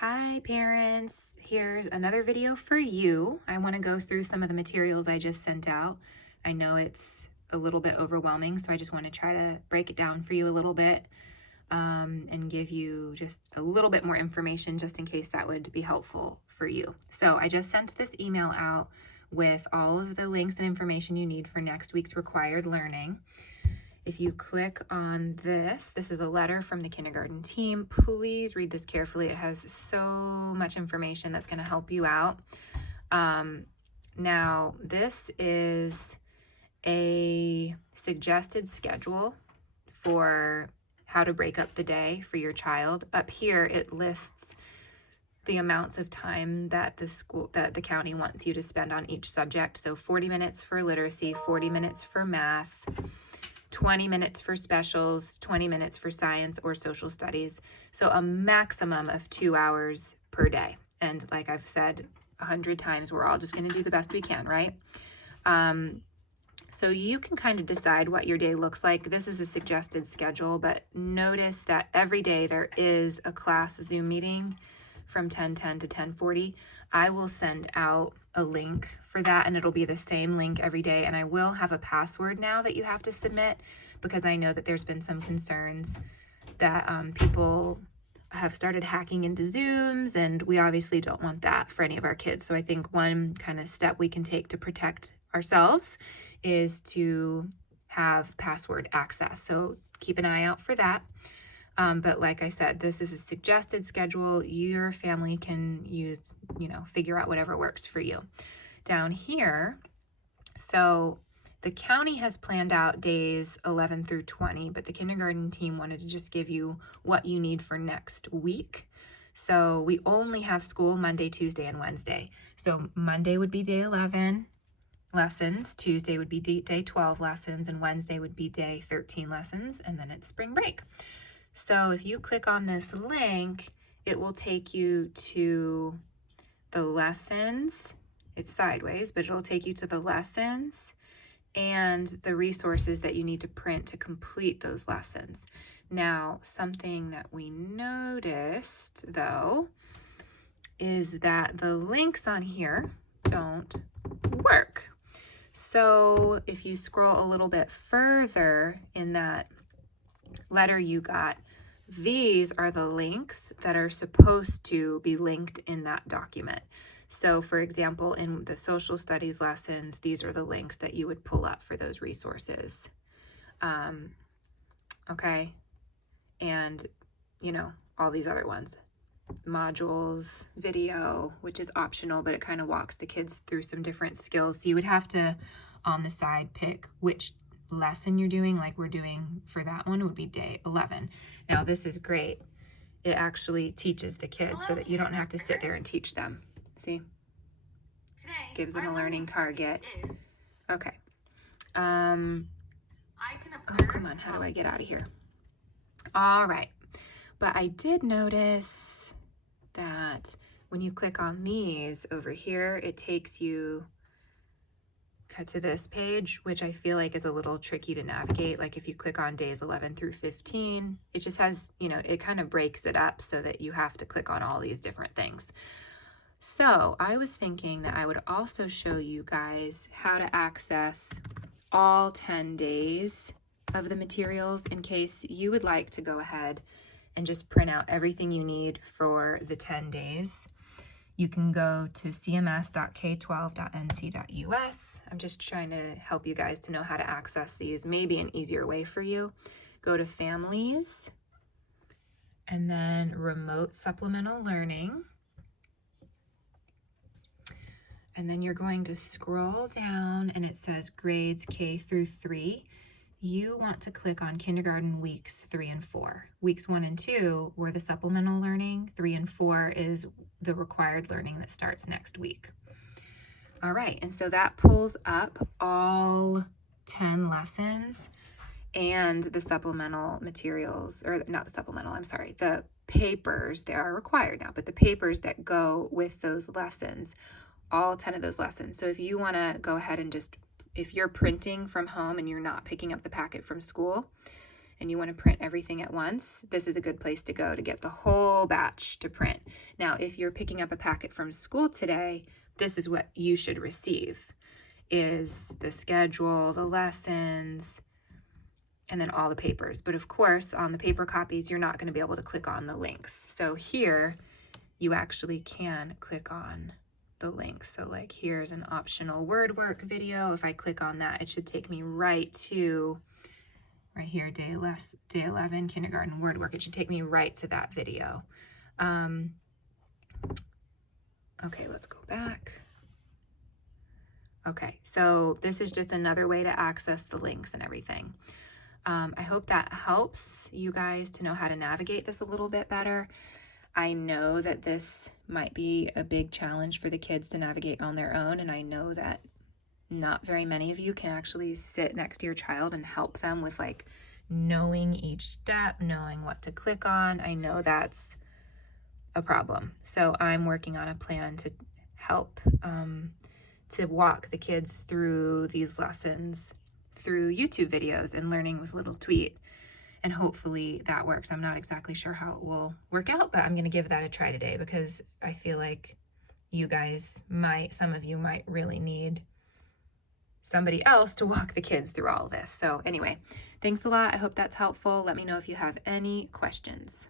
Hi parents, here's another video for you. I want to go through some of the materials I just sent out. I know it's a little bit overwhelming, so I just want to try to break it down for you a little bit and give you just a little bit more information just in case that would be helpful for you. So I just sent this email out with all of the links and information you need for next week's required learning. If you click on this is a letter from the kindergarten team. Please read this carefully. It has so much information that's going to help you out. Now, this is a suggested schedule for how to break up the day for your child. Up here, it lists the amounts of time that the county wants you to spend on each subject. So 40 minutes for literacy, 40 minutes for math, 20 minutes for specials, 20 minutes for science or social studies. So a maximum of 2 hours per day. And like I've said 100 times, we're all just going to do the best we can, right? So you can kind of decide what your day looks like. This is a suggested schedule, but notice that every day there is a class Zoom meeting from 10:10 to 10:40. I will send out a link for that, and it'll be the same link every day. And I will have a password now that you have to submit, because I know that there's been some concerns that people have started hacking into Zooms, and we obviously don't want that for any of our kids. So I think one kind of step we can take to protect ourselves is to have password access. So keep an eye out for that. But like I said, this is a suggested schedule. Your family can use, figure out whatever works for you. Down here, so the county has planned out days 11 through 20, but the kindergarten team wanted to just give you what you need for next week. So we only have school Monday, Tuesday, and Wednesday. So Monday would be day 11 lessons, Tuesday would be day 12 lessons, and Wednesday would be day 13 lessons, and then it's spring break. So if you click on this link, it will take you to the lessons. It's sideways, but it'll take you to the lessons and the resources that you need to print to complete those lessons. Now, something that we noticed, though, is that the links on here don't work. So if you scroll a little bit further in that letter you got, these are the links that are supposed to be linked in that document. So for example, in the social studies lessons, these are the links that you would pull up for those resources. Okay. And, all these other ones. Modules, video, which is optional, but it kind of walks the kids through some different skills. So you would have to, on the side, pick which lesson you're doing. Like we're doing for that one would be day 11. Now this is great. It actually teaches the kids so that you don't have to sit there and teach them. See? Gives them a learning target. Okay. Oh, come on. How do I get out of here? All right. But I did notice that when you click on these over here, it takes you to this page, which I feel like is a little tricky to navigate. Like if you click on days 11 through 15, it just has, it kind of breaks it up so that you have to click on all these different things. So I was thinking that I would also show you guys how to access all 10 days of the materials in case you would like to go ahead and just print out everything you need for the 10 days. You can go to cms.k12.nc.us. I'm just trying to help you guys to know how to access these, maybe an easier way for you. Go to families and then remote supplemental learning. And then you're going to scroll down and it says grades K through 3. You want to click on kindergarten weeks 3 and 4. Weeks 1 and 2 were the supplemental learning. 3 and 4 is the required learning that starts next week. All right, and so that pulls up all 10 lessons and the supplemental materials, or not the supplemental, I'm sorry, the papers. They are required now, but the papers that go with those lessons, all 10 of those lessons. So if you want to go ahead and just, if you're printing from home and you're not picking up the packet from school, and you want to print everything at once, this is a good place to go to get the whole batch to print. Now, if you're picking up a packet from school today, this is what you should receive, is the schedule, the lessons, and then all the papers. But of course, on the paper copies, you're not going to be able to click on the links. So here, you actually can click on the links. So like here's an optional word work video. If I click on that, it should take me right to right here, day 11, kindergarten word work. It should take me right to that video. Okay, let's go back. Okay, so this is just another way to access the links and everything. I hope that helps you guys to know how to navigate this a little bit better. I know that this might be a big challenge for the kids to navigate on their own, and I know that not very many of you can actually sit next to your child and help them with like knowing each step, knowing what to click on. I know that's a problem. So I'm working on a plan to help to walk the kids through these lessons through YouTube videos and learning with Little Tweet. And hopefully that works. I'm not exactly sure how it will work out, but I'm going to give that a try today because I feel like you guys might, some of you might really need somebody else to walk the kids through all of this. So anyway, thanks a lot. I hope that's helpful. Let me know if you have any questions.